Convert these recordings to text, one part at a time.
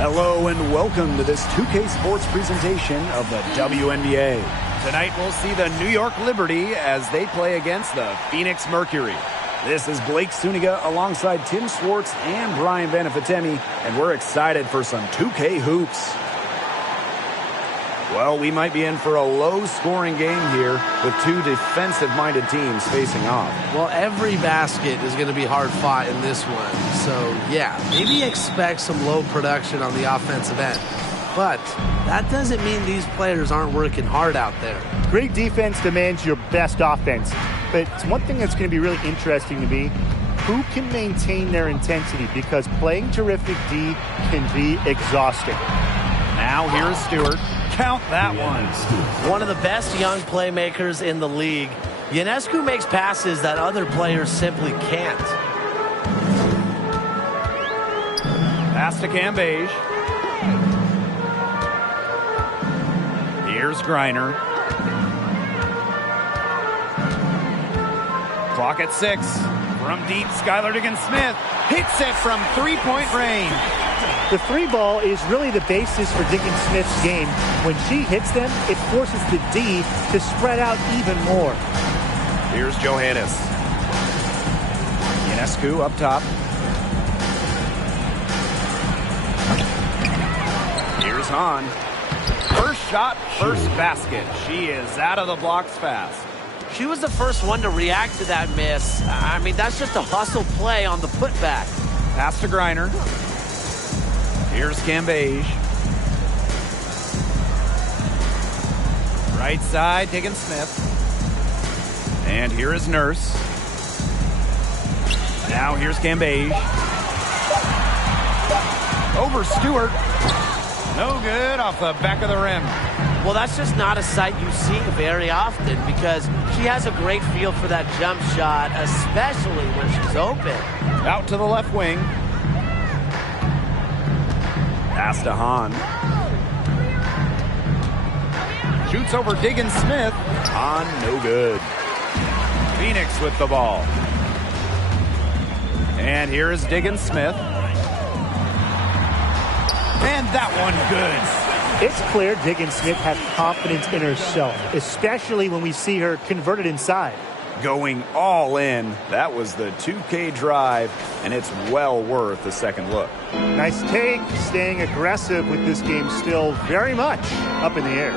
Hello and welcome to this 2K Sports presentation of the WNBA. Tonight we'll see the New York Liberty as they play against the Phoenix Mercury. This is Blake Suniga alongside Tim Swartz and Brian Benefitemi, and we're excited for some 2K hoops. Well, we might be in for a low-scoring game here with two defensive-minded teams facing off. Well, every basket is going to be hard-fought in this one. So, yeah, maybe expect some low production on the offensive end. But that doesn't mean these players aren't working hard out there. Great defense demands your best offense. But it's one thing that's going to be really interesting to me, who can maintain their intensity? Because playing terrific D can be exhausting. Now here's Stewart. Count that one. One of the best young playmakers in the league. Ionescu makes passes that other players simply can't. Pass to Cambage. Here's Griner. Clock at 6. From deep, Skylar Diggins-Smith hits it from three-point range. The three ball is really the basis for Diggins-Smith's game. When she hits them, it forces the D to spread out even more. Here's Johannes. Ionescu up top. Here's Hahn. First shot, first basket. She is out of the blocks fast. She was the first one to react to that miss. I mean, that's just a hustle play on the putback. Pass to Griner. Here's Cambage. Right side, Diggins-Smith. And here is Nurse. Now here's Cambage. Over Stewart. No good, off the back of the rim. Well, that's just not a sight you see very often because she has a great feel for that jump shot, especially when she's open. Out to the left wing. Pass to Hahn. Shoots over Diggins-Smith. Hahn, no good. Phoenix with the ball. And here is Diggins-Smith. And that one good. It's clear Diggins-Smith has confidence in herself, especially when we see her converted inside. Going all in. That was the 2K drive, and it's well worth a second look. Nice take, staying aggressive with this game still very much up in the air.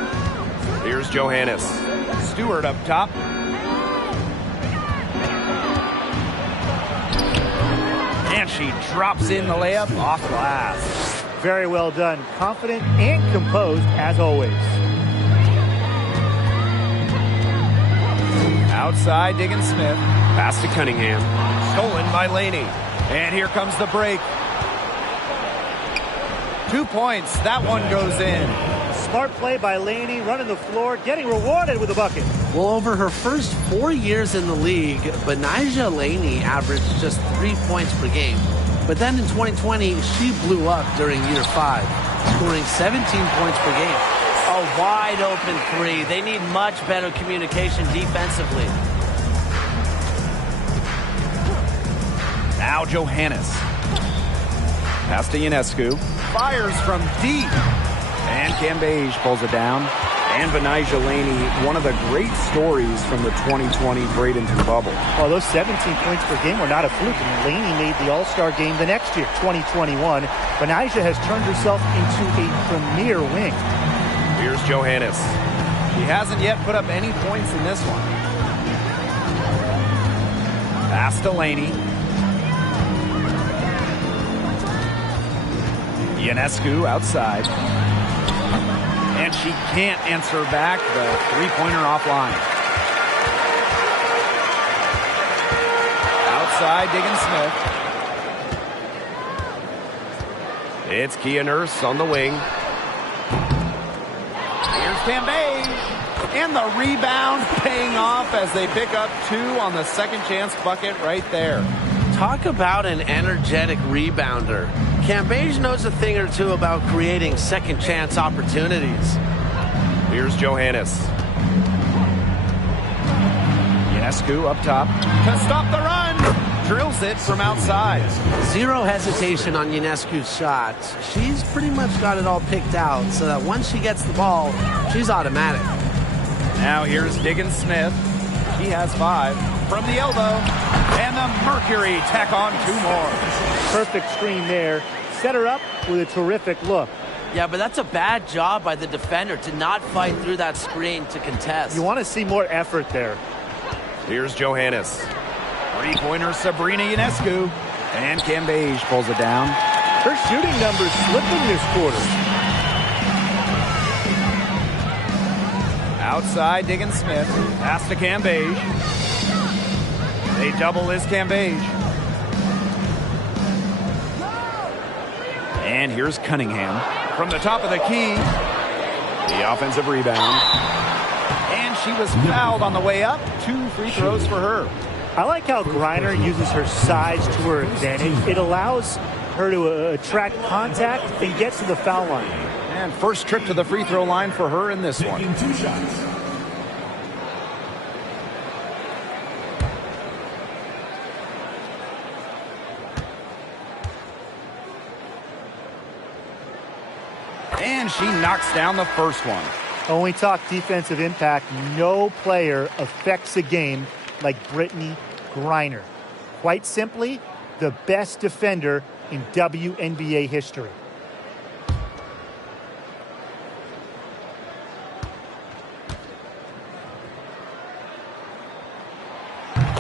Here's Johannes. Stewart up top. And she drops in the layup off glass. Very well done. Confident and composed as always. Outside, Diggins-Smith. Pass to Cunningham. Stolen by Laney. And here comes the break. 2 points. That one goes in. Smart play by Laney, running the floor, getting rewarded with a bucket. Well, over her first 4 years in the league, Benijah Laney averaged just 3 points per game. But then in 2020, she blew up during year 5, scoring 17 points per game. A wide open three. They need much better communication defensively. Now Johannes. Pass to Ionescu. Fires from deep. And Cambage pulls it down. And Benijah Laney, one of the great stories from the 2020 Bradenton bubble. Well, those 17 points per game were not a fluke. And Laney made the All-Star game the next year, 2021. Benijah has turned herself into a premier wing. Here's Johannes. She hasn't yet put up any points in this one. Pass to Laney. Ionescu outside. And she can't answer back the three-pointer offline. Outside, Diggins-Smith. It's Kia Nurse on the wing. Here's Cambage. And the rebound paying off as they pick up 2 on the second chance bucket right there. Talk about an energetic rebounder. Cambage knows a thing or two about creating second chance opportunities. Here's Johannes. Ionescu up top to stop the run. drills it from outside. Zero hesitation on Ionescu's shot. She's pretty much got it all picked out so that once she gets the ball, she's automatic. Now here's Diggins Smith. He has 5 from the elbow. And the Mercury tack on 2 more. Perfect screen there. Set her up with a terrific look. Yeah, but that's a bad job by the defender to not fight through that screen to contest. You want to see more effort there. Here's Johannes. 3-pointer Sabrina Ionescu. And Cambage pulls it down. Her shooting numbers slipping this quarter. Outside, Diggins Smith. Pass to Cambage. They double his Cambage. And here's Cunningham. From the top of the key. The offensive rebound. And she was fouled on the way up. 2 free throws for her. I like how Griner uses her size to her advantage. It allows her to attract contact and get to the foul line. And first trip to the free throw line for her in this one. And she knocks down the first one. When we talk defensive impact, no player affects a game like Brittney Griner. Quite simply, the best defender in WNBA history.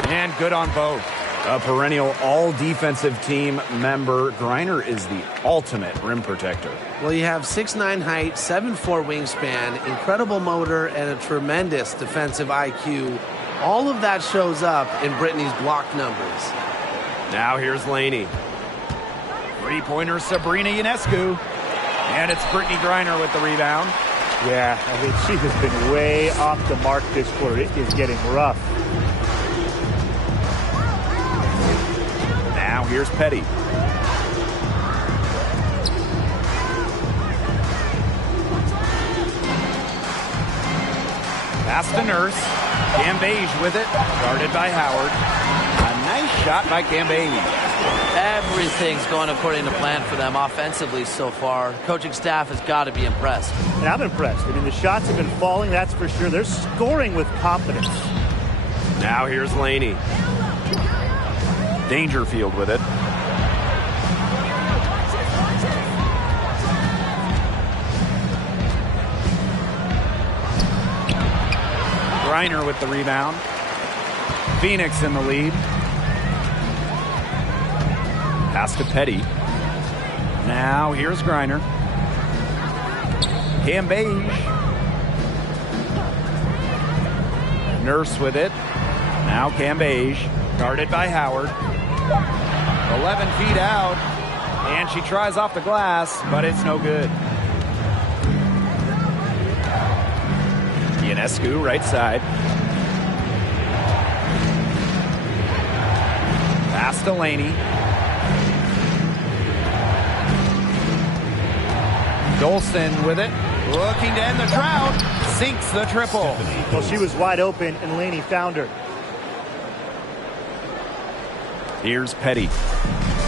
And good on both. A perennial all-defensive team member, Griner is the ultimate rim protector. Well, you have 6'9" height, 7'4" wingspan, incredible motor, and a tremendous defensive IQ. All of that shows up in Brittney's block numbers. Now here's Laney. 3-pointer Sabrina Ionescu. And it's Brittney Griner with the rebound. Yeah, I mean, she has been way off the mark this quarter. It is getting rough. Now here's Petty. Pass to Nurse. Cambage with it. Guarded by Howard. A nice shot by Cambage. Everything's going according to plan for them offensively so far. Coaching staff has got to be impressed. And I'm impressed. I mean, the shots have been falling, that's for sure. They're scoring with confidence. Now here's Laney. Dangerfield with it. Griner with the rebound. Phoenix in the lead. Pass to Petty. Now here's Griner. Cambage. Nurse with it. Now Cambage. Guarded by Howard. 11 feet out. And she tries off the glass, but it's no good. Ionescu, right side. Pass to Laney. Dolson with it. Looking to end the drought. Sinks the triple. Well, she was wide open, and Laney found her. Here's Petty.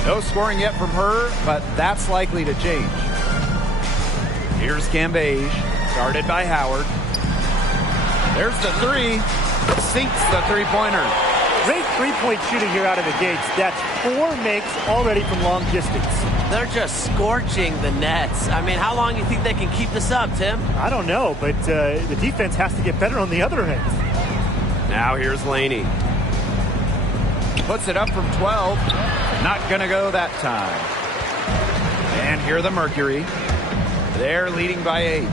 No scoring yet from her, but that's likely to change. Here's Cambage. Guarded by Howard. There's the three. Sinks the three-pointer. Great three-point shooting here out of the gates. That's 4 makes already from long distance. They're just scorching the nets. I mean, how long do you think they can keep this up, Tim? I don't know, but the defense has to get better on the other end. Now here's Laney. Puts it up from 12. Not going to go that time. And here the Mercury. They're leading by 8.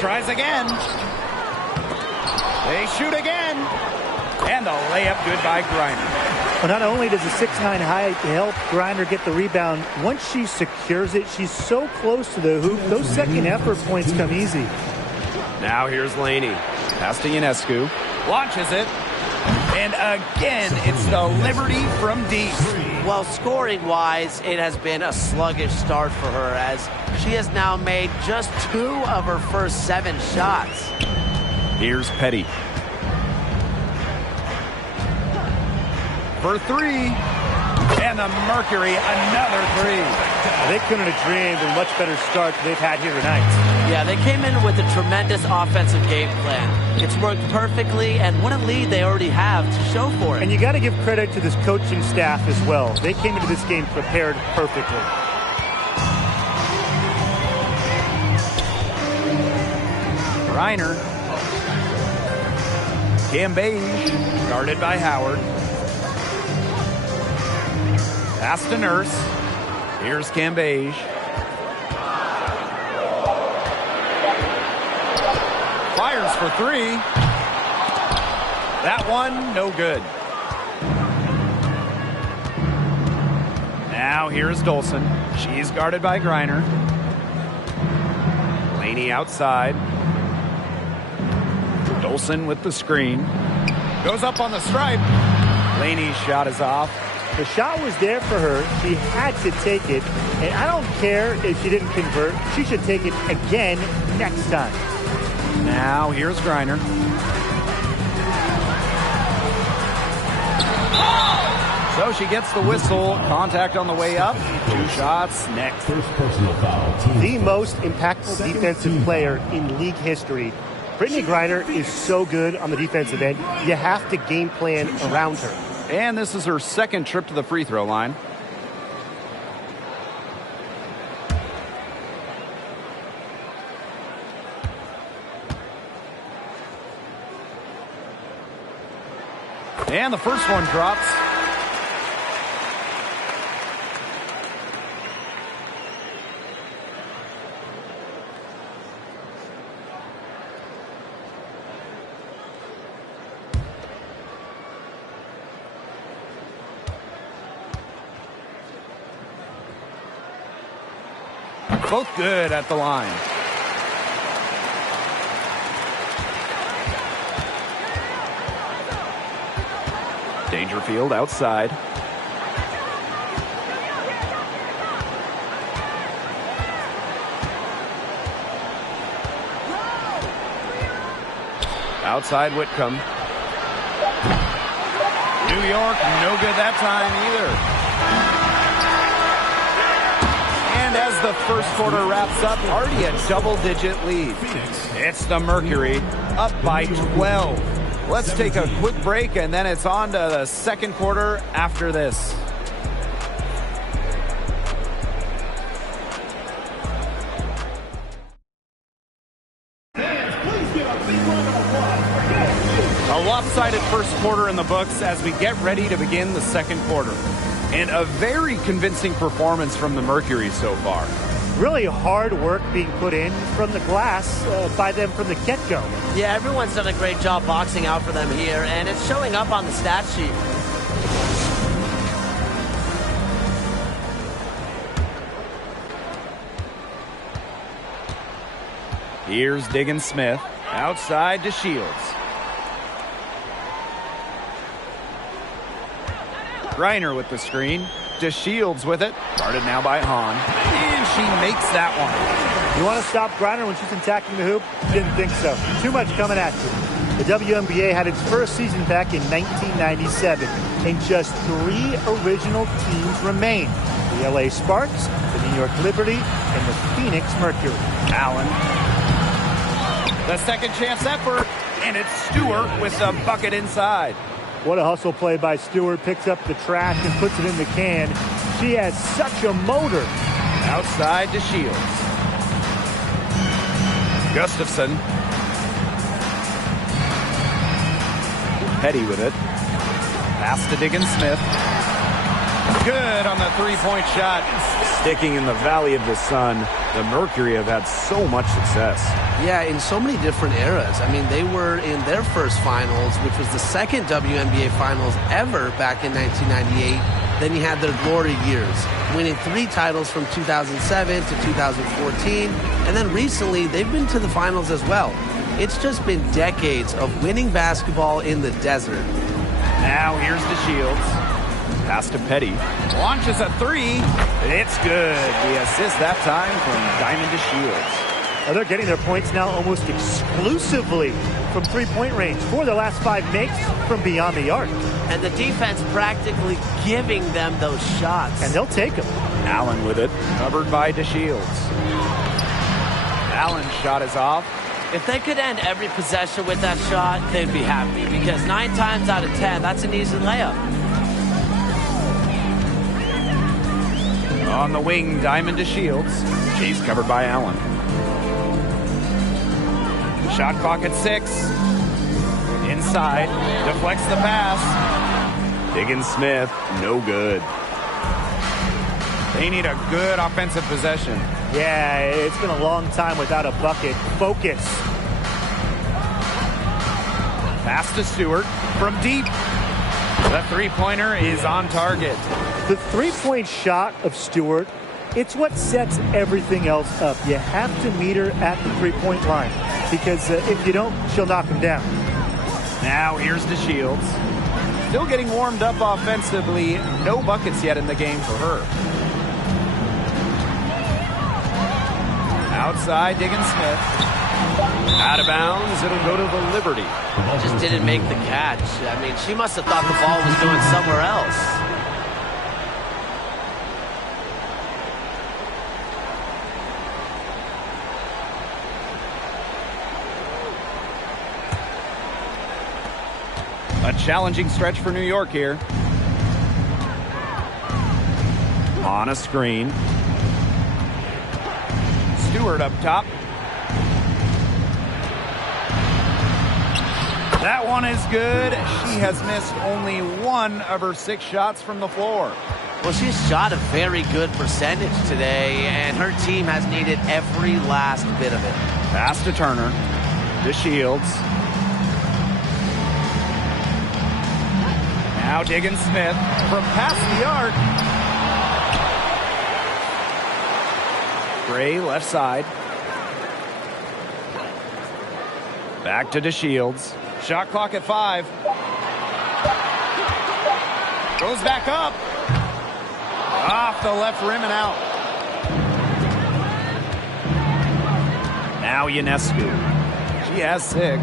Tries again. They shoot again. And the layup good by Griner. Well, not only does the 6'9" height help Griner get the rebound, once she secures it, she's so close to the hoop, those second effort points come easy. Now here's Laney. Pass to Ionescu. Launches it. And again, it's the Liberty from deep. Well, scoring-wise, it has been a sluggish start for her as she has now made just 2 of her first 7 shots. Here's Petty. for three. And the Mercury, another three. They couldn't have dreamed of a much better start they've had here tonight. Yeah, they came in with a tremendous offensive game plan. It's worked perfectly, and what a lead they already have to show for it. And you got to give credit to this coaching staff as well. They came into this game prepared perfectly. Griner. Cambage, guarded by Howard. Pass to Nurse. Here's Cambage. Fires for three. That one, no good. Now here's Dolson. She's guarded by Griner. Laney outside. Dolson with the screen. Goes up on the stripe. Laney's shot is off. The shot was there for her. She had to take it. And I don't care if she didn't convert. She should take it again next time. Now here's Griner. So she gets the whistle. Contact on the way up. 2 shots next. First personal foul. The most impactful defensive player in league history. Brittany Griner is so good on the defensive end. You have to game plan around her. And this is her second trip to the free throw line. And the first one drops. Both good at the line. Dangerfield outside. Outside Whitcomb. New York, no good that time either. And as the first quarter wraps up, already a double-digit lead. It's the Mercury, up by 12. Let's take a quick break, and then it's on to the second quarter after this. A lopsided first quarter in the books as we get ready to begin the second quarter. And a very convincing performance from the Mercury so far. Really hard work being put in from the glass by them from the get-go. Yeah, everyone's done a great job boxing out for them here, and it's showing up on the stat sheet. Here's Diggins Smith. Outside to Shields. Griner with the screen. To Shields with it. Guarded now by Hahn. And she makes that one. You want to stop Griner when she's attacking the hoop? Didn't think so. Too much coming at you. The WNBA had its first season back in 1997, and just 3 original teams remain. The LA Sparks, the New York Liberty, and the Phoenix Mercury. Allen. The second chance effort. And it's Stewart with the bucket inside. What a hustle play by Stewart. Picks up the trash and puts it in the can. She has such a motor. Outside to Shields. Gustafson. Petty with it. Pass to Diggins Smith. Good on the three-point shot. Sticking in the Valley of the Sun, the Mercury have had so much success. Yeah, in so many different eras. I mean, they were in their first finals, which was the second WNBA finals ever back in 1998. Then you had their glory years, winning 3 titles from 2007 to 2014. And then recently, they've been to the finals as well. It's just been decades of winning basketball in the desert. Now here's the Shields. Pass to Petty. Launches a 3. It's good. The assist that time from Diamond to Shields. They're getting their points now almost exclusively from three-point range. 4 of their last 5 makes from beyond the arc. And the defense practically giving them those shots. And they'll take them. Allen with it, covered by DeShields. Allen's shot is off. If they could end every possession with that shot, they'd be happy, because 9 times out of 10, that's an easy layup. On the wing, Diamond DeShields. She's covered by Allen. Shot clock at 6. Inside, deflects the pass. Diggins-Smith, no good. They need a good offensive possession. Yeah, it's been a long time without a bucket. Focus. Pass to Stewart from deep. The three-pointer is on target. The three-point shot of Stewart, it's what sets everything else up. You have to meet her at the three-point line, because if you don't, she'll knock him down. Now here's DeShields. Still getting warmed up offensively. No buckets yet in the game for her. Outside, Diggins-Smith. Out of bounds, it'll go to the Liberty. Just didn't make the catch. I mean, she must have thought the ball was going somewhere else. A challenging stretch for New York here. On a screen. Stewart up top. That one is good. She has missed only 1 of her 6 shots from the floor. Well, she's shot a very good percentage today, and her team has needed every last bit of it. Pass to Turner. DeShields. Now Diggins-Smith from past the arc. Gray left side. Back to DeShields. Shot clock at 5. Goes back up. Off the left rim and out. Now Ionescu. She has 6.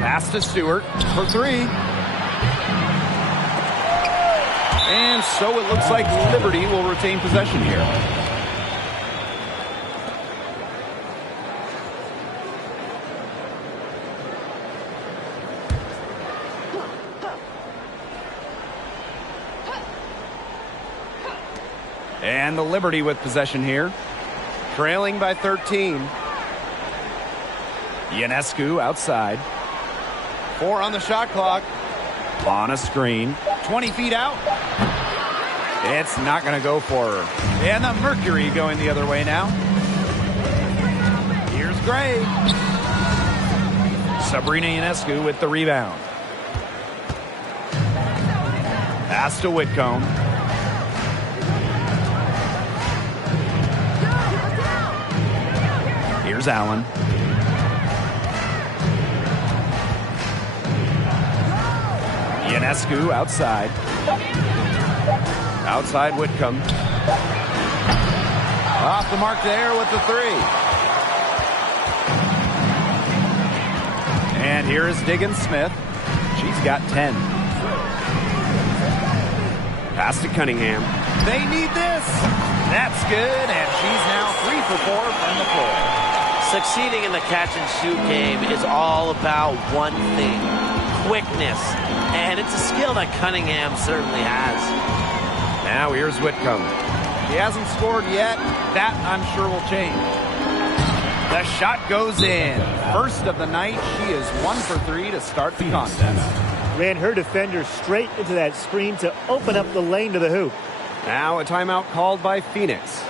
Pass to Stewart for 3. And so it looks like Liberty will retain possession here. And the Liberty with possession here. Trailing by 13. Ionescu outside. 4 on the shot clock. On a screen. 20 feet out. It's not going to go for her. And the Mercury going the other way now. Here's Gray. Sabrina Ionescu with the rebound. Pass to Whitcomb. Here's Allen. Ionescu outside. Outside Whitcomb. Off the mark there with the 3. And here is Diggins-Smith. She's got 10. Pass to Cunningham. They need this. That's good, and she's now 3 for 4 from the floor. Succeeding in the catch-and-shoot game is all about one thing: quickness. And it's a skill that Cunningham certainly has. Now here's Whitcomb. He hasn't scored yet. That, I'm sure, will change. The shot goes in. First of the night. She is 1 for 3 to start the contest. Ran her defender straight into that screen to open up the lane to the hoop. Now a timeout called by Phoenix.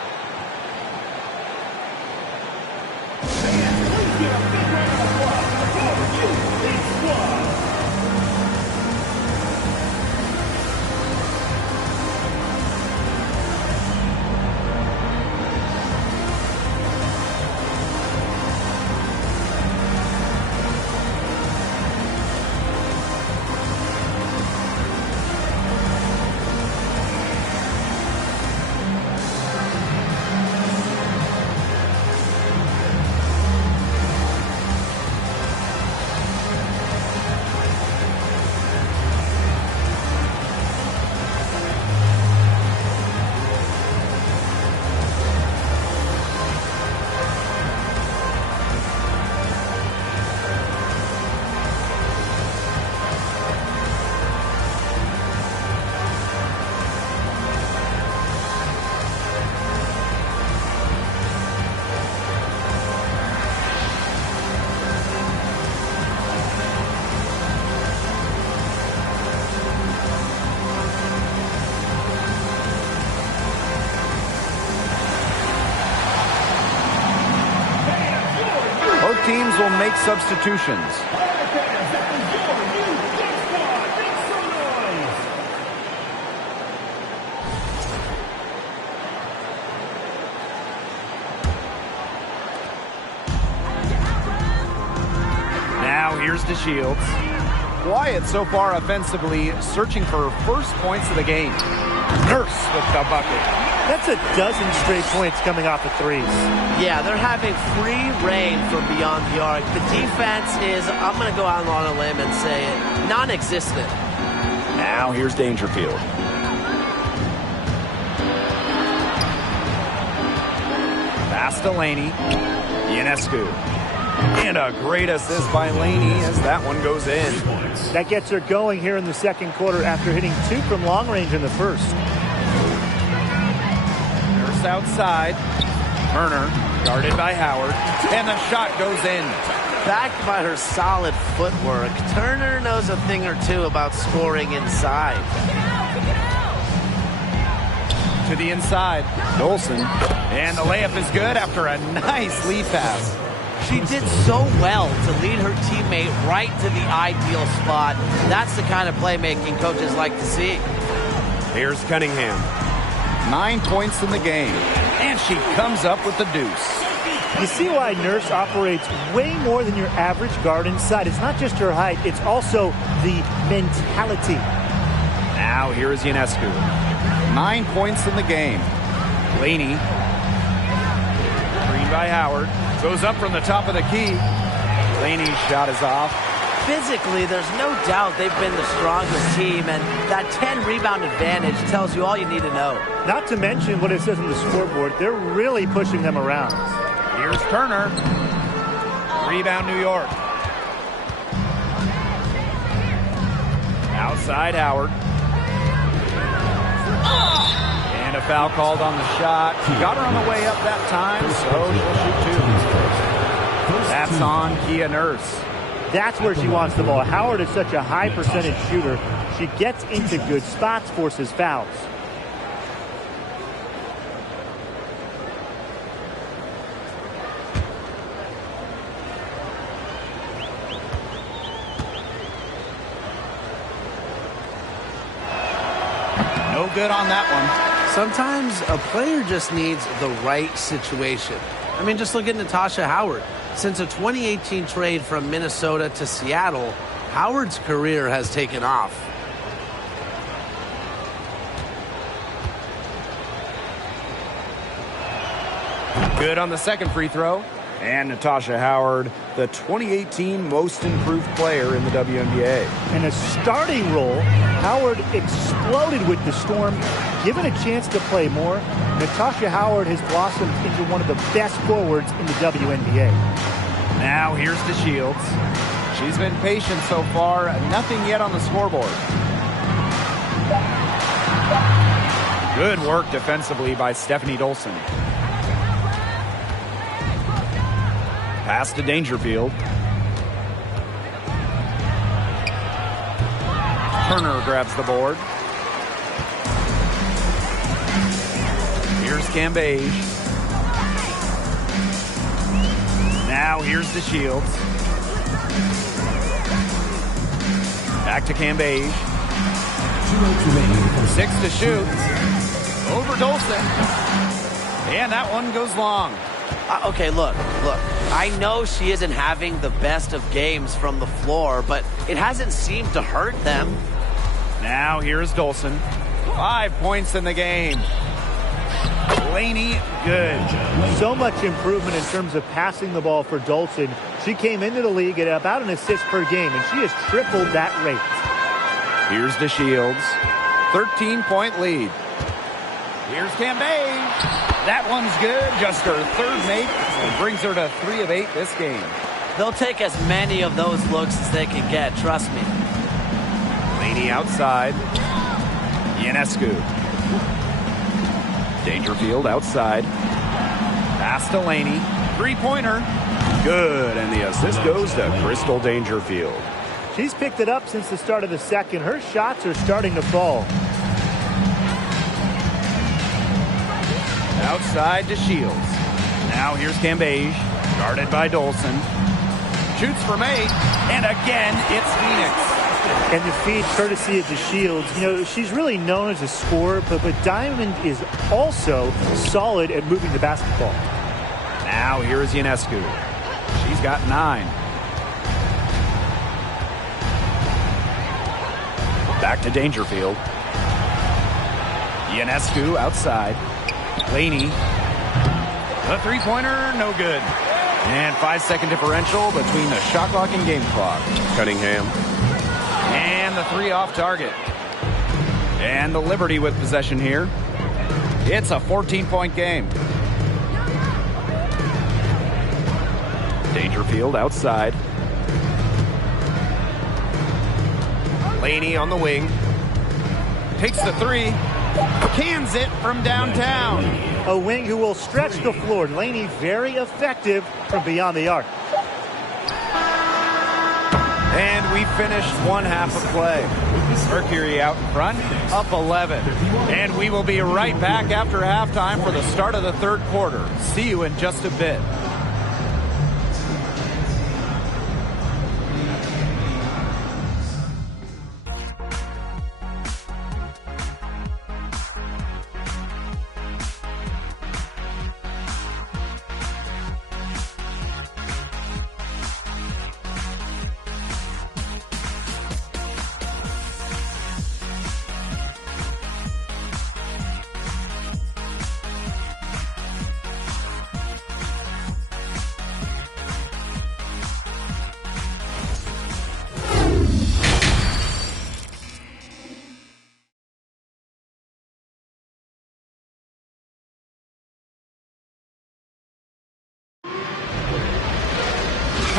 make substitutions. Now here's DeShields. Quiet so far offensively, searching for first points of the game. Nurse with the bucket. That's a dozen straight points coming off of threes. Yeah, they're having free reign from beyond the arc. The defense is, I'm going to go out on a limb and say it, non-existent. Now here's Dangerfield. Pass to Laney. Ionescu. And a great assist by Laney as that one goes in. That gets her going here in the second quarter after hitting 2 from long range in the first. Nurse outside. Turner guarded by Howard. And the shot goes in. Backed by her solid footwork, Turner knows a thing or two about scoring inside. To the inside. Dolson. And the layup is good after a nice lead pass. She did so well to lead her teammate right to the ideal spot. That's the kind of playmaking coaches like to see. Here's Cunningham. 9 points in the game. And she comes up with the deuce. You see why Nurse operates way more than your average guard inside. It's not just her height, it's also the mentality. Now here is Ionescu. 9 points in the game. Laney. Screen by Howard. Goes up from the top of the key. Laney's shot is off. Physically, there's no doubt they've been the strongest team, and that 10 rebound advantage tells you all you need to know. Not to mention what it says on the scoreboard, they're really pushing them around. Here's Turner. Rebound New York. Outside Howard. And a foul called on the shot. Got her on the way up that time, so she'll shoot 2. That's on Kia Nurse. That's where she wants the ball. Howard is such a high percentage shooter. She gets into good spots, forces fouls. No good on that one. Sometimes a player just needs the right situation. I mean, just look at Natasha Howard. Since a 2018 trade from Minnesota to Seattle, Howard's career has taken off. Good on the second free throw. And Natasha Howard, the 2018 most improved player in the WNBA. In a starting role, Howard exploded with the Storm. Given a chance to play more, Natasha Howard has blossomed into one of the best forwards in the WNBA. Now here's DeShields. She's been patient so far. Nothing yet on the scoreboard. Good work defensively by Stephanie Dolson. Pass to Dangerfield. Turner grabs the board. Here's Cambage. Now here's DeShields. Back to Cambage. 6 to shoot. Over Dolson. And that one goes long. Okay, look. I know she isn't having the best of games from the floor, but it hasn't seemed to hurt them. Now here's Dolson. 5 points in the game. Laney, good. So much improvement in terms of passing the ball for Dolson. She came into the league at about an assist per game, and she has tripled that rate. Here's DeShields. 13-point lead. Here's Cambage. That one's good. Just her third make. And brings her to 3 of 8 this game. They'll take as many of those looks as they can get, trust me. Laney outside. Ionescu. Dangerfield outside. Pass to Laney. 3-pointer. Good. And the assist goes to Crystal Dangerfield. She's picked it up since the start of the second. Her shots are starting to fall. Outside to Shields. Now here's Cambage. Guarded by Dolson. Shoots from 8. And again, it's Phoenix. And the feed courtesy of the Shields. You know, she's really known as a scorer, but Diamond is also solid at moving the basketball. Now here's Ionescu. She's got 9. Back to Dangerfield. Ionescu outside. Laney. The three-pointer, no good. And 5-second differential between the shot clock and game clock. Cunningham. And the 3 off target. And the Liberty with possession here. It's a 14-point game. Dangerfield outside. Laney on the wing. Takes the 3. Cans it from downtown. A wing who will stretch the floor. Laney very effective from beyond the arc. And we finished one half of play. Mercury out in front, up 11. And we will be right back after halftime for the start of the third quarter. See you in just a bit.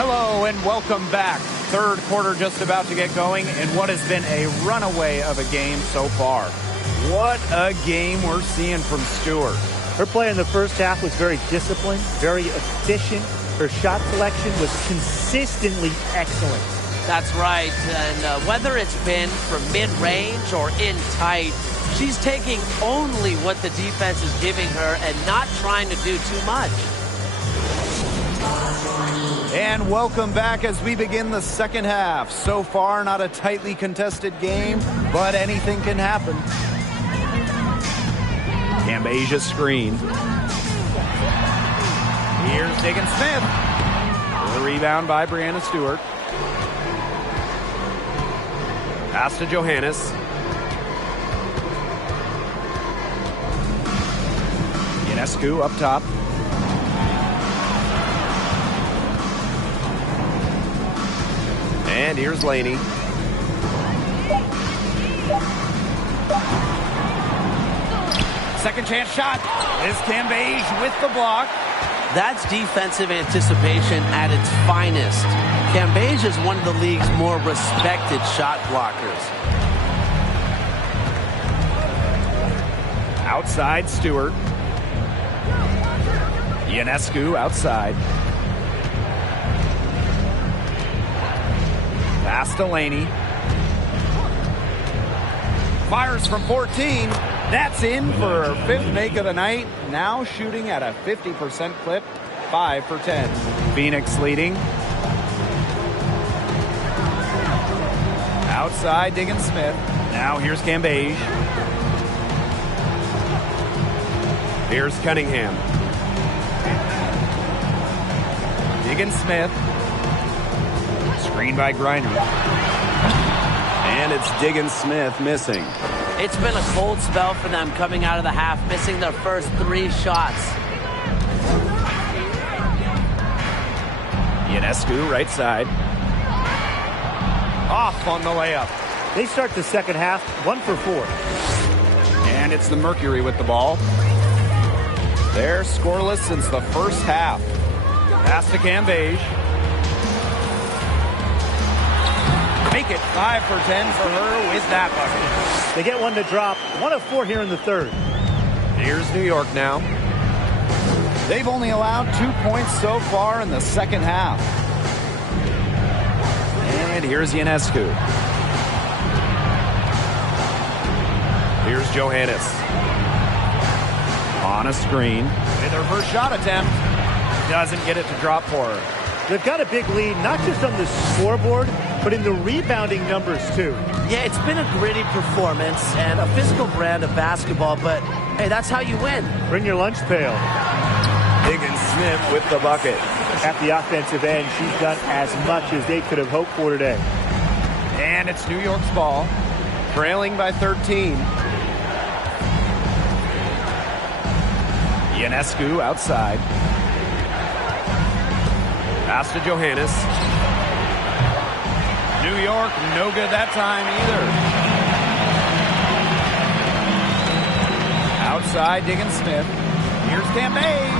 Hello and welcome back. Third quarter just about to get going in what has been a runaway of a game so far. What a game we're seeing from Stewart. Her play in the first half was very disciplined, very efficient. Her shot selection was consistently excellent. That's right. And whether it's been from mid-range or in tight, she's taking only what the defense is giving her and not trying to do too much. And welcome back as we begin the second half. So far, not a tightly contested game, but anything can happen. Cambasia screen. Here's Diggins-Smith. The rebound by Brianna Stewart. Pass to Johannes. Ionescu up top. And here's Laney. Second chance shot is Cambage with the block. That's defensive anticipation at its finest. Cambage is one of the league's more respected shot blockers. Outside Stewart. Ionescu outside. Pass to Laney. Fires from 14. That's in for her 5th make of the night. Now shooting at a 50% clip. 5 for 10. Phoenix leading. Outside Diggins-Smith. Now here's Cambage. Here's Cunningham. Diggins-Smith. Screen by Griner. And it's Diggins-Smith missing. It's been a cold spell for them coming out of the half, missing their first 3 shots. Ionescu right side. Off on the layup. They start the second half 1 for 4. And it's the Mercury with the ball. They're scoreless since the first half. Pass to Cambage. Make it 5 for 10 for her with that bucket. They get one to drop. 1 of 4 here in the third. Here's New York now. They've only allowed 2 points so far in the second half. And here's Ionescu. Here's Johannes. On a screen with her first shot attempt. Doesn't get it to drop for her. They've got a big lead, not just on the scoreboard, but in the rebounding numbers, too. Yeah, it's been a gritty performance and a physical brand of basketball, but, hey, that's how you win. Bring your lunch pail. Diggins-Smith with the bucket. At the offensive end, she's done as much as they could have hoped for today. And it's New York's ball, trailing by 13. Ionescu outside. Pass to Johannes. New York, no good that time either. Outside, Diggins-Smith. Here's Campaign.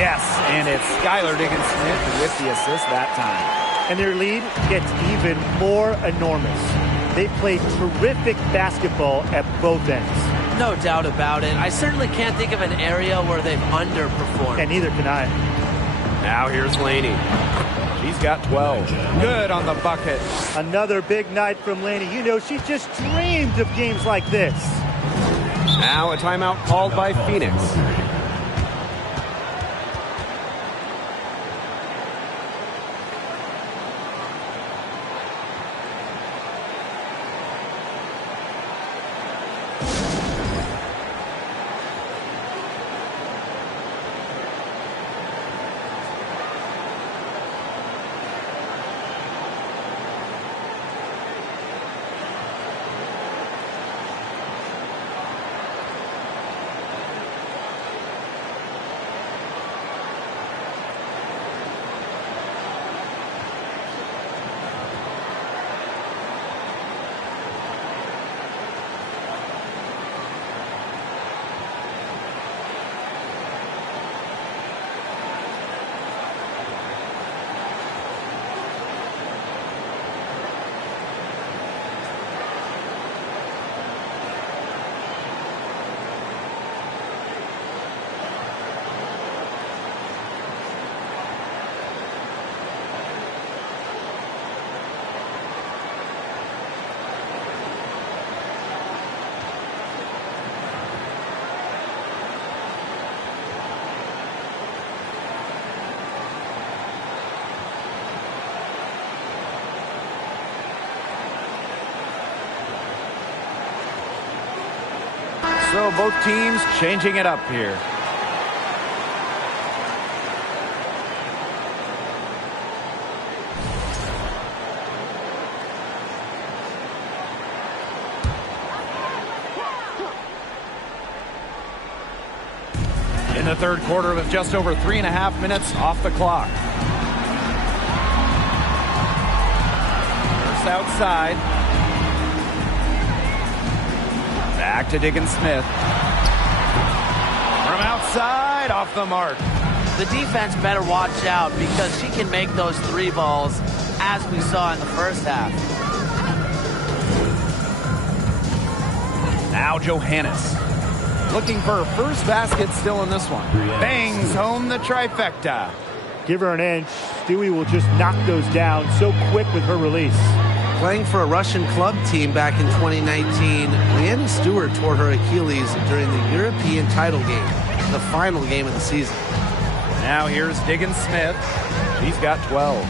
Yes, and it's Skylar Diggins-Smith with the assist that time. And their lead gets even more enormous. They play terrific basketball at both ends. No doubt about it. I certainly can't think of an area where they've underperformed. And neither can I. Now here's Laney. She's got 12. Good on the bucket. Another big night from Laney. You know, she just dreamed of games like this. Now a timeout called by Phoenix. So both teams changing it up here. In the third quarter with just over 3.5 minutes off the clock. First outside. Back to Diggins-Smith. From outside, off the mark. The defense better watch out because she can make those three balls as we saw in the first half. Now Johannes. Looking for her first basket still in this one. Bangs home the trifecta. Give her an inch. Stewie will just knock those down so quick with her release. Playing for a Russian club team back in 2019, Leanna Stewart tore her Achilles during the European title game, the final game of the season. Now here's Diggins-Smith. She's got 12.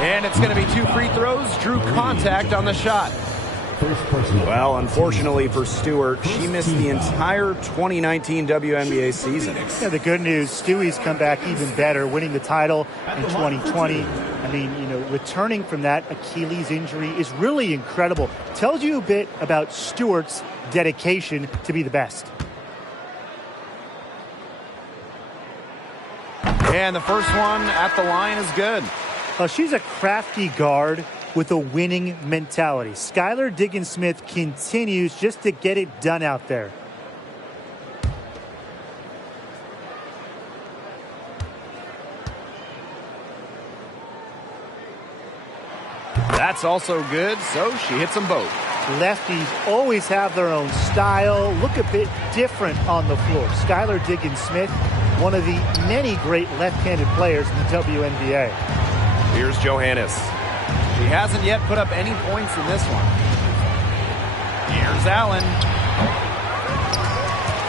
And it's going to be 2 free throws. Drew contact on the shot. Well, unfortunately for Stewart, she missed the entire 2019 WNBA season. Yeah, the good news, Stewie's come back even better, winning the title in 2020. I mean, you know, returning from that Achilles injury is really incredible. Tells you a bit about Stewart's dedication to be the best. And the first one at the line is good. She's a crafty guard with a winning mentality. Skylar Diggins-Smith continues just to get it done out there. That's also good, so she hits them both. Lefties always have their own style, look a bit different on the floor. Skylar Diggins-Smith, one of the many great left-handed players in the WNBA. Here's Johannes. She hasn't yet put up any points in this one. Here's Allen.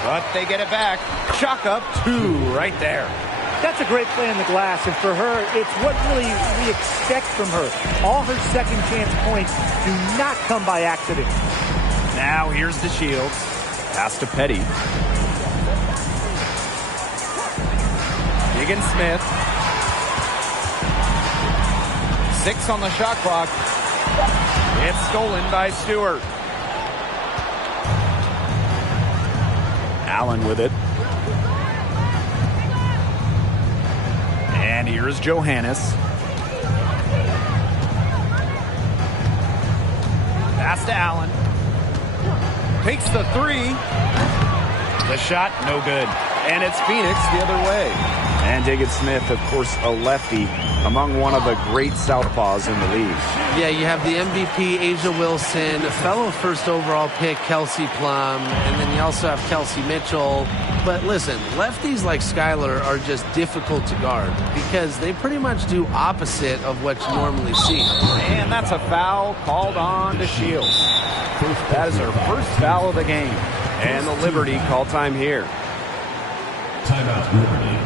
But they get it back. Chalk up 2 right there. That's a great play on the glass, and for her, it's what really we expect from her. All her second chance points do not come by accident. Now here's the Shields. Pass to Petty. Higgins-Smith. 6 on the shot clock. It's stolen by Stewart. Allen with it. And here's Johannes. Pass to Allen. Takes the 3. The shot, no good. And it's Phoenix the other way. And Higgins-Smith, of course, a lefty, among one of the great southpaws in the league. Yeah, you have the MVP, Asia Wilson, a fellow first overall pick, Kelsey Plum, and then you also have Kelsey Mitchell. But listen, lefties like Skylar are just difficult to guard because they pretty much do opposite of what you normally see. And that's a foul called on to Shields. That is her first foul of the game. And the Liberty call time here. Timeout, Liberty.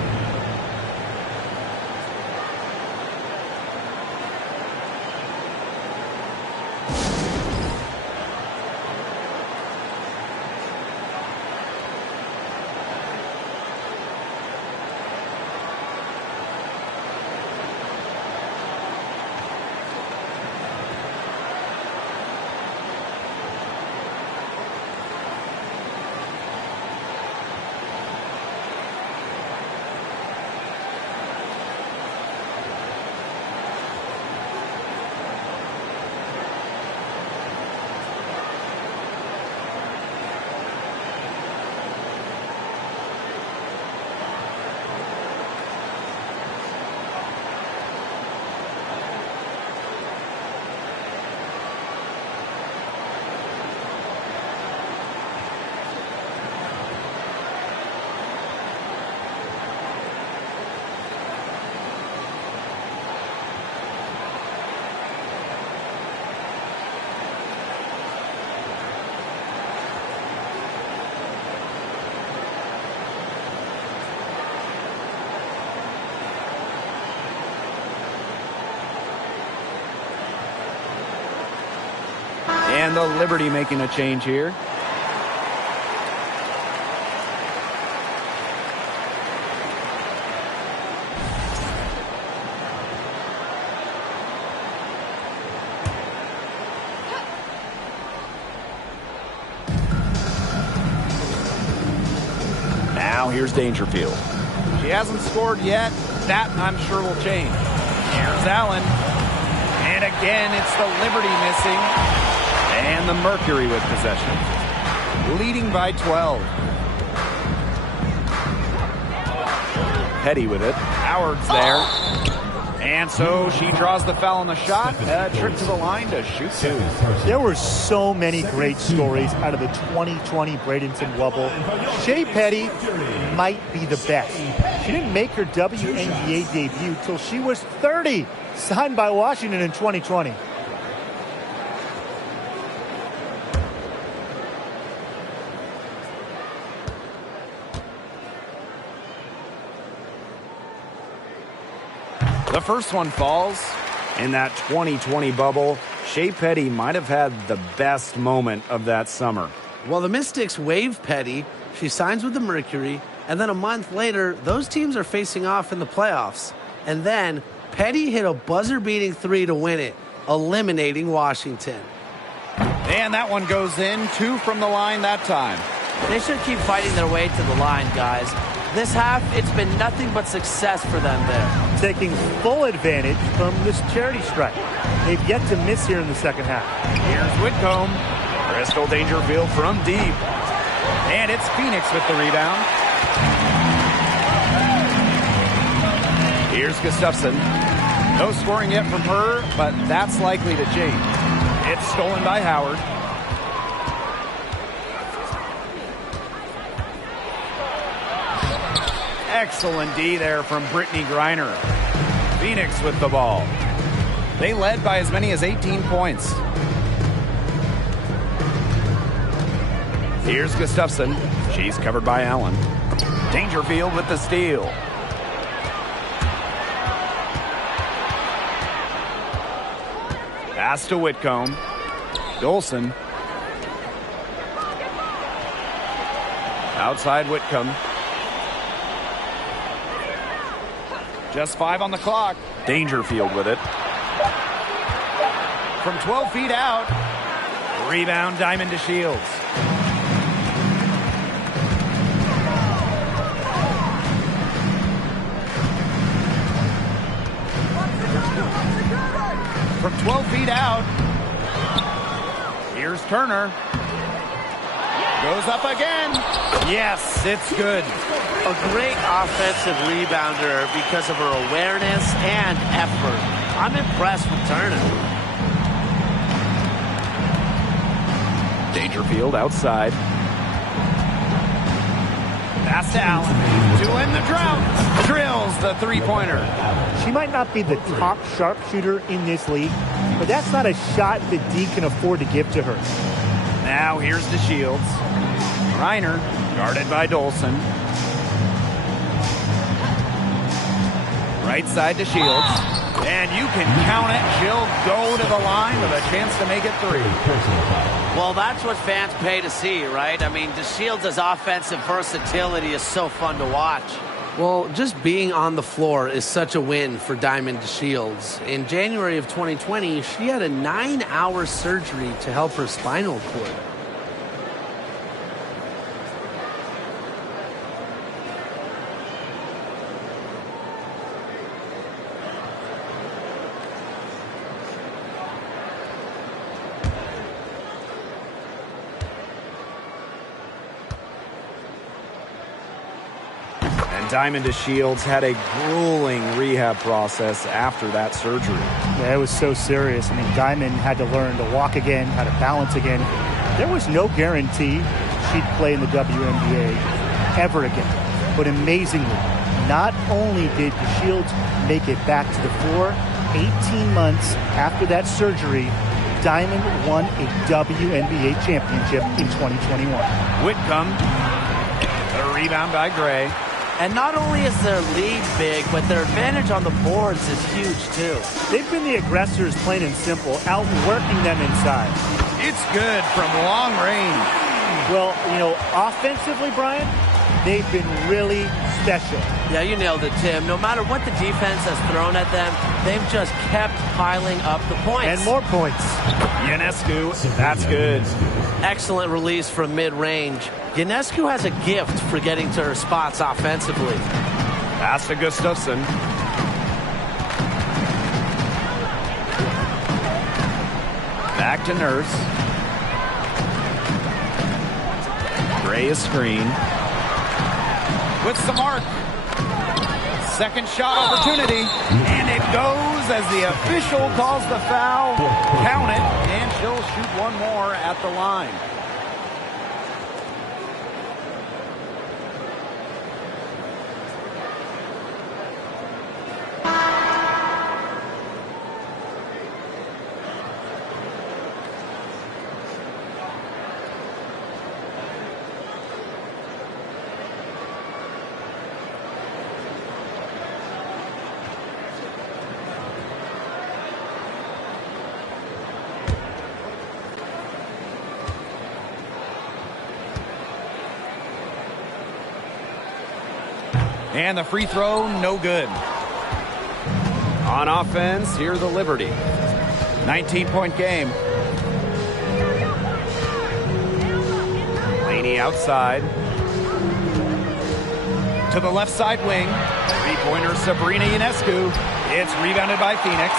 And the Liberty making a change here. Now here's Dangerfield. She hasn't scored yet. That, I'm sure, will change. Here's Allen. And again, it's the Liberty missing. And the Mercury with possession. Leading by 12. Petty with it. Howard's there. And so she draws the foul on the shot. A trip to the line to shoot 2. There were so many great stories out of the 2020 Bradenton Wubble. Shea Petty might be the best. She didn't make her WNBA debut till she was 30, signed by Washington in 2020. The first one falls. In that 2020 bubble, Shea Petty might have had the best moment of that summer. Well, the Mystics waive Petty. She signs with the Mercury. And then a month later, those teams are facing off in the playoffs. And then Petty hit a buzzer-beating 3 to win it, eliminating Washington. And that one goes in. 2 from the line that time. They should keep fighting their way to the line, guys. This half, it's been nothing but success for them there. Taking full advantage from this charity strike. They've yet to miss here in the second half. Here's Whitcomb. Crystal Dangerfield from deep. And it's Phoenix with the rebound. Here's Gustafson. No scoring yet from her, but that's likely to change. It's stolen by Howard. Excellent D there from Brittany Griner. Phoenix with the ball. They led by as many as 18 points. Here's Gustafson. She's covered by Allen. Dangerfield with the steal. Pass to Whitcomb. Dolson. Outside Whitcomb. Just 5 on the clock. Dangerfield with it. From 12 feet out. Rebound, Diamond to Shields. From 12 feet out. Here's Turner. Goes up again. Yes, it's good. A great offensive rebounder because of her awareness and effort. I'm impressed with Turner. Dangerfield outside. Pass to Allen. To end the drought. Drills the three-pointer. She might not be the top sharpshooter in this league, but that's not a shot that D can afford to give to her. Now here's to Shields. Reiner guarded by Dolson. Right side to Shields. And you can count it. She'll go to the line with a chance to make it 3. Well, that's what fans pay to see, right? I mean, DeShields' offensive versatility is so fun to watch. Well, just being on the floor is such a win for Diamond DeShields. In January of 2020, she had a 9-hour surgery to help her spinal cord. Diamond DeShields had a grueling rehab process after that surgery. Yeah, it was so serious. I mean, Diamond had to learn to walk again, how to balance again. There was no guarantee she'd play in the WNBA ever again. But amazingly, not only did DeShields make it back to the floor, 18 months after that surgery, Diamond won a WNBA championship in 2021. Whitcomb, the rebound by Gray. And not only is their lead big, but their advantage on the boards is huge, too. They've been the aggressors, plain and simple, outworking them inside. It's good from long range. Well, you know, offensively, Brian, they've been really special. Yeah, you nailed it, Tim. No matter what the defense has thrown at them, they've just kept piling up the points. And more points. Ionescu, that's good. Excellent release from mid-range. Ionescu has a gift for getting to her spots offensively. Pass to Gustafson. Back to Nurse. Gray is screen. Puts the mark. Second shot opportunity. And it goes as the official calls the foul. Count it. And she'll shoot one more at the line. And the free throw, no good. On offense, here the Liberty. 19-point game. Laney outside. To the left side wing. Three-pointer Sabrina Ionescu. It's rebounded by Phoenix.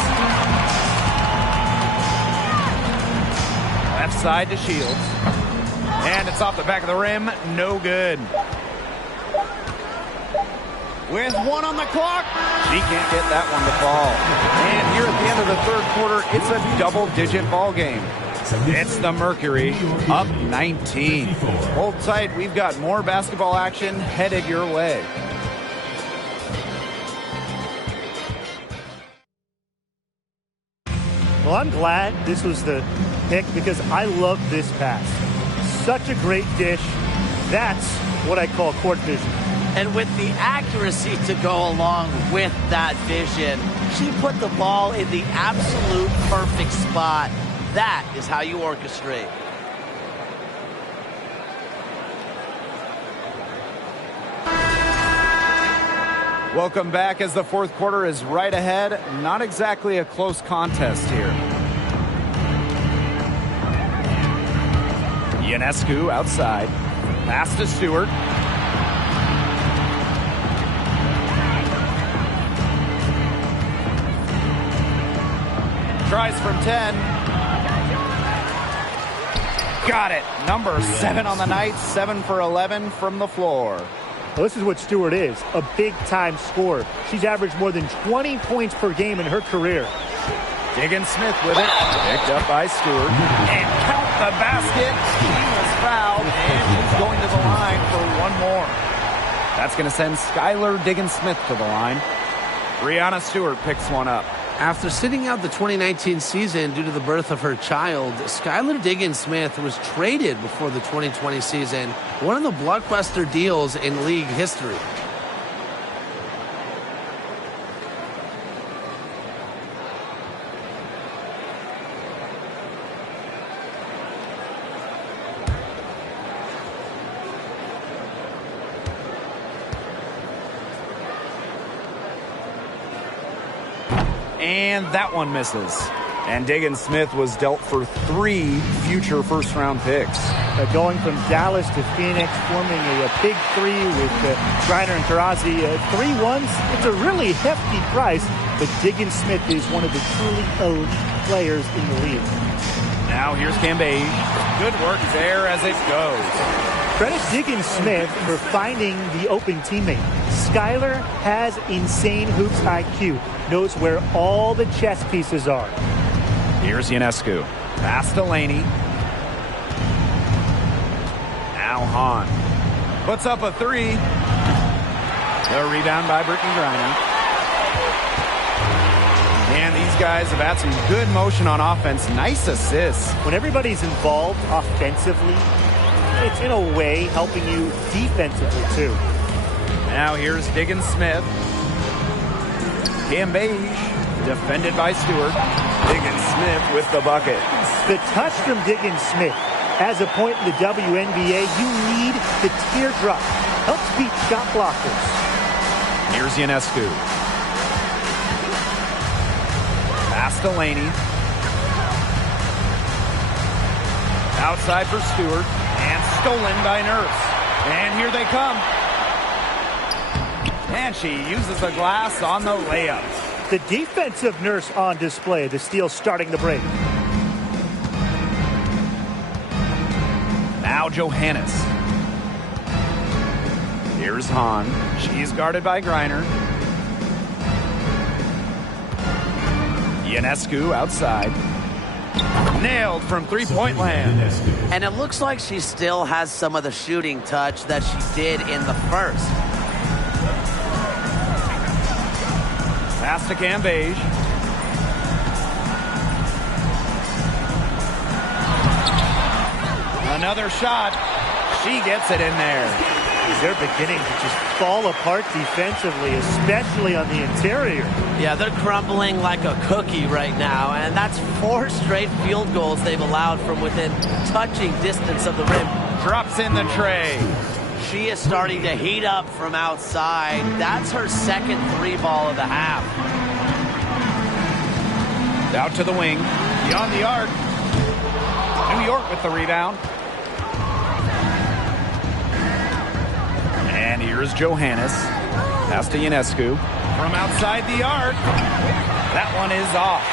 Left side to Shields. And it's off the back of the rim. No good. With 1 on the clock. She can't get that one to fall. And here at the end of the third quarter, it's a double-digit ball game. It's the Mercury up 19. Hold tight. We've got more basketball action headed your way. Well, I'm glad this was the pick because I love this pass. Such a great dish. That's what I call court vision. And with the accuracy to go along with that vision, She put the ball in the absolute perfect spot. That is how you orchestrate. Welcome back as the fourth quarter is right ahead. Not exactly a close contest here. Ionescu outside. Pass to Stewart. Tries from 10. Got it. Number 7 on the night. 7 for 11 from the floor. Well, this is what Stewart is, a big-time scorer. She's averaged more than 20 points per game in her career. Diggins-Smith with it. Picked up by Stewart. And count the basket. She was fouled, and she's going to the line for one more. That's going to send Skylar Diggins-Smith to the line. Breanna Stewart picks one up. After sitting out the 2019 season due to the birth of her child, Skylar Diggins-Smith was traded before the 2020 season, one of the blockbuster deals in league history. And that one misses. And Diggins-Smith was dealt for 3 future first-round picks. Going from Dallas to Phoenix, forming a big 3 with Griner and Taurasi. 3 ones, it's a really hefty price, but Diggins-Smith is one of the truly elite players in the league. Now here's Cambage. Good work there as it goes. Credit Diggins-Smith for finding the open teammate. Skylar has insane hoops IQ, knows where all the chess pieces are. Here's Ionescu. Pass to Laney. Now Hahn. Puts up a 3. The rebound by Brittany Griner. And these guys have had some good motion on offense. Nice assists. When everybody's involved offensively, it's in a way helping you defensively too. Now here's Diggins-Smith. Cambage, defended by Stewart. Diggins-Smith with the bucket. The touch from Diggins-Smith. As a point in the WNBA, you need the teardrop. Helps beat shot blockers. Here's Ionescu. Pass to Laney. Outside for Stewart. And stolen by Nurse. And here they come. And she uses the glass on the layup. The defensive Nurse on display. The steal starting the break. Now Johannes. Here's Hahn. She's guarded by Griner. Ionescu outside. Nailed from three-point land. And it looks like she still has some of the shooting touch that she did in the first. Pass to Cambage. Another shot. She gets it in there. They're beginning to just fall apart defensively, especially on the interior. Yeah, they're crumbling like a cookie right now, and that's 4 straight field goals they've allowed from within touching distance of the rim. Drops in the tray. She is starting to heat up from outside. That's her second 3-ball of the half. Out to the wing. Beyond the arc. New York with the rebound. And here's Johannes. Pass to Ionescu. From outside the arc. That one is off.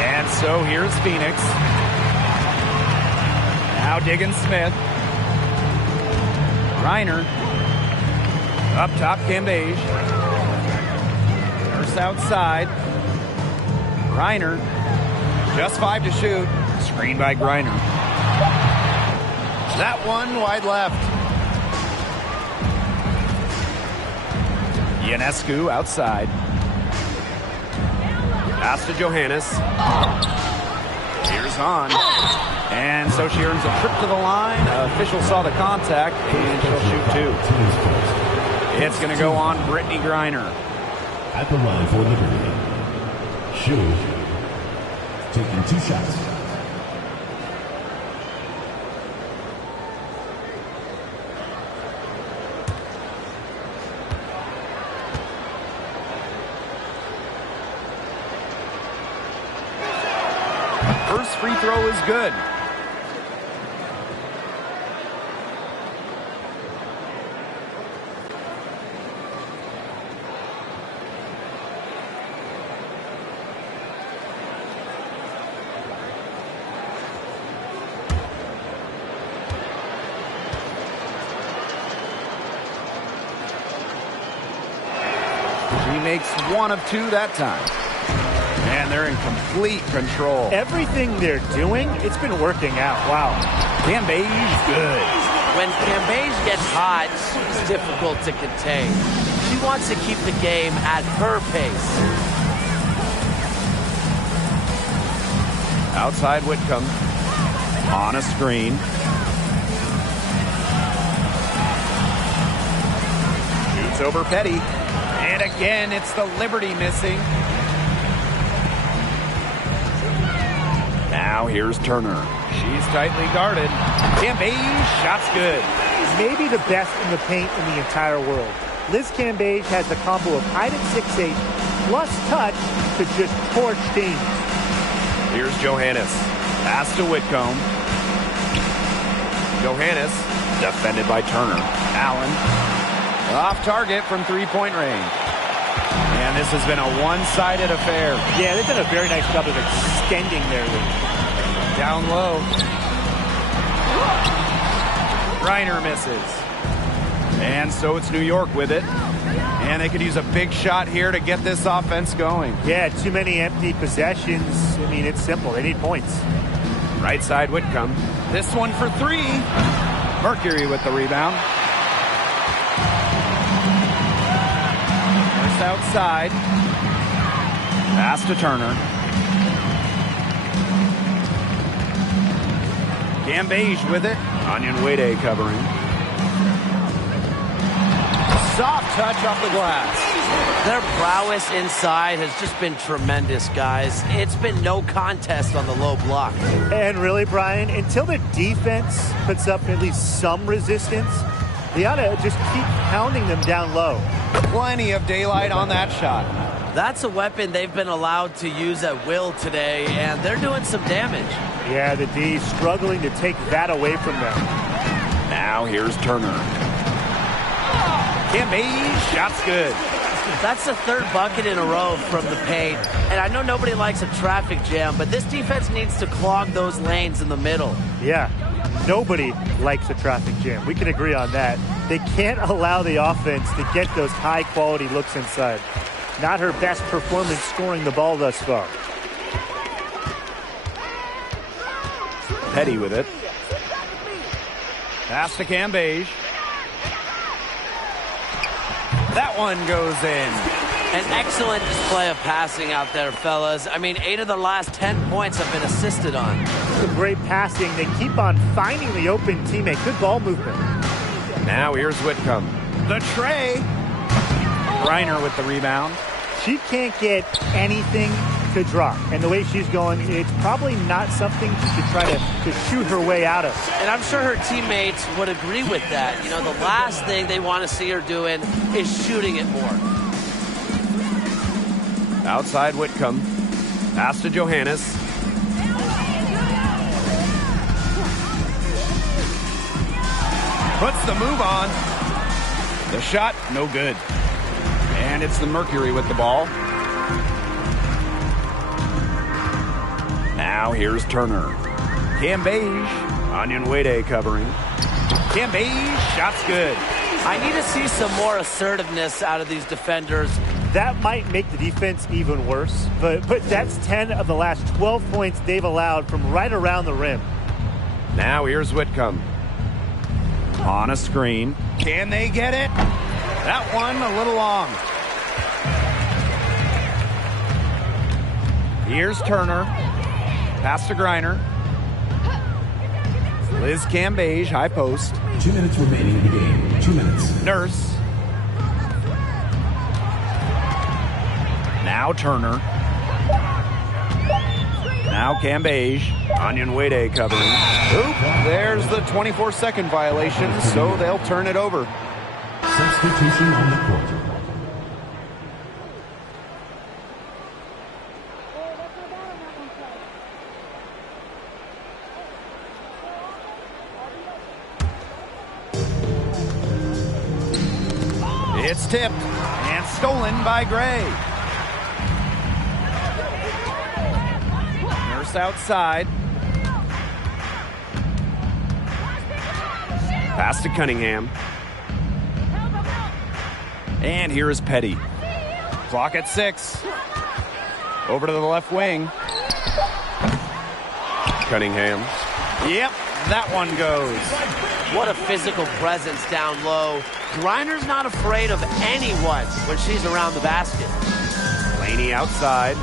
And so here's Phoenix. Now Diggins-Smith. Griner. Up top, Cambage. Nurse outside. Griner. Just 5 to shoot. Screen by Griner. That one wide left. Ionescu outside. Pass to Johannes. Here's Hahn. And so she earns a trip to the line. Official saw the contact, and she'll shoot 2. It's going to go on Brittany Griner. At the line for Liberty. Shu taking 2 shots. First free throw is good. She makes 1 of 2 that time. And they're in complete control. Everything they're doing, it's been working out. Wow. Cambage, good. When Cambage gets hot, she's difficult to contain. She wants to keep the game at her pace. Outside Whitcomb. On a screen. Shoots over Petty. And again, it's the Liberty missing. Now here's Turner. She's tightly guarded. Cambage, shot's good. Maybe the best in the paint in the entire world. Liz Cambage has the combo of height at 6'8", plus touch to just torch teams. Here's Johannes. Pass to Whitcomb. Johannes, defended by Turner. Allen, off target from three-point range. And this has been a one-sided affair. Yeah, they've done a very nice job of extending their lead. Down low. Reiner misses. And so it's New York with it. And they could use a big shot here to get this offense going. Yeah, too many empty possessions. I mean, it's simple. They need points. Right side Whitcomb. This one for 3. Mercury with the rebound. First outside. Pass to Turner. Cambage with it. Onion Wade covering. Soft touch off the glass. Their prowess inside has just been tremendous, guys. It's been no contest on the low block. And really, Brian, until the defense puts up at least some resistance, they ought to just keep pounding them down low. Plenty of daylight on that shot. That's a weapon they've been allowed to use at will today, and they're doing some damage. Yeah, the D struggling to take that away from them. Now here's Turner. Cambage, shot's good. That's the 3rd bucket in a row from the paint. And I know nobody likes a traffic jam, but this defense needs to clog those lanes in the middle. Yeah, nobody likes a traffic jam. We can agree on that. They can't allow the offense to get those high-quality looks inside. Not her best performance scoring the ball thus far. Petty with it. Pass to Cambage. That one goes in. An excellent display of passing out there, fellas. I mean, 8 of the last 10 points have been assisted on. Some great passing. They keep on finding the open teammate. Good ball movement. Now here's Whitcomb. The tray. Reiner with the rebound. She can't get anything to drop. And the way she's going, it's probably not something she could try to shoot her way out of. And I'm sure her teammates would agree with that. You know, the last thing they want to see her doing is shooting it more. Outside Whitcomb. Pass to Johannes. Puts the move on. The shot, no good. And it's the Mercury with the ball. Now here's Turner. Cambage. Onion Wade covering. Cambage, shot's good. I need to see some more assertiveness out of these defenders. That might make the defense even worse, but that's 10 of the last 12 points they've allowed from right around the rim. Now here's Whitcomb. On a screen. Can they get it? That one a little long. Here's Turner. Pass to Griner. Liz Cambage, high post. 2 minutes remaining in the game. 2 minutes. Nurse. Now Turner. Now Cambage. Onyenwede covering. Oop, there's the 24-second violation, so they'll turn it over. Substitution on the court. It's tipped and stolen by Gray. Nurse outside. Pass to Cunningham. And here is Petty. Clock at 6. Over to the left wing. Cunningham. Yep, that one goes. What a physical presence down low. Griner's not afraid of anyone when she's around the basket. Laney outside.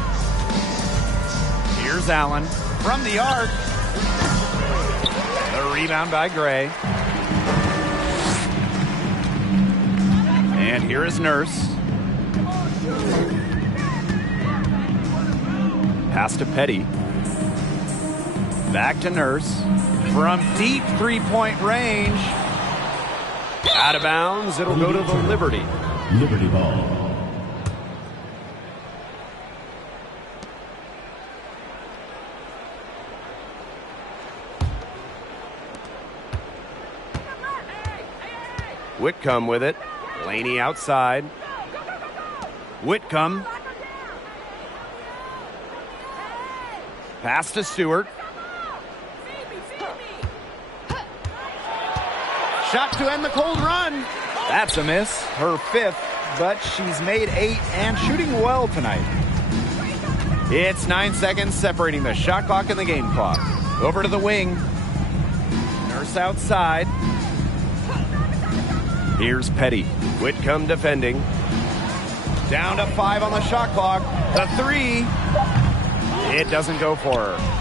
Here's Allen from the arc. The rebound by Gray. And here is Nurse. Pass to Petty. Back to Nurse. From deep three-point range. Out of bounds. It'll go to the Liberty. Liberty ball. Whitcomb with it. Laney outside. Whitcomb. Pass to Stewart. Shot to end the cold run. That's a miss. Her 5th, but she's made 8 and shooting well tonight. It's 9 seconds separating the shot clock and the game clock. Over to the wing. Nurse outside. Here's Petty. Whitcomb defending. Down to 5 on the shot clock. The 3. It doesn't go for her.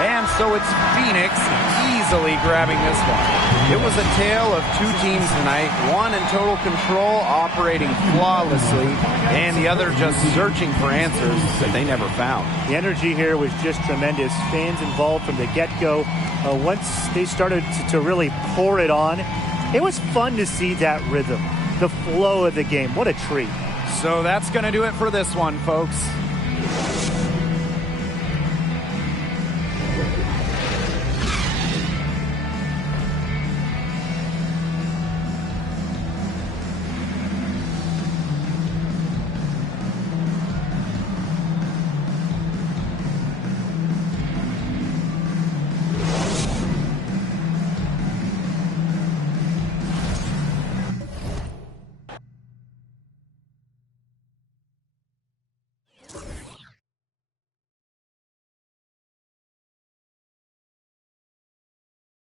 And so it's Phoenix easily grabbing this one. It was a tale of 2 teams tonight, one in total control, operating flawlessly, and the other just searching for answers that they never found. The energy here was just tremendous. Fans involved from the get-go. Once they started to really pour it on, it was fun to see that rhythm, the flow of the game. What a treat. So that's going to do it for this one, folks.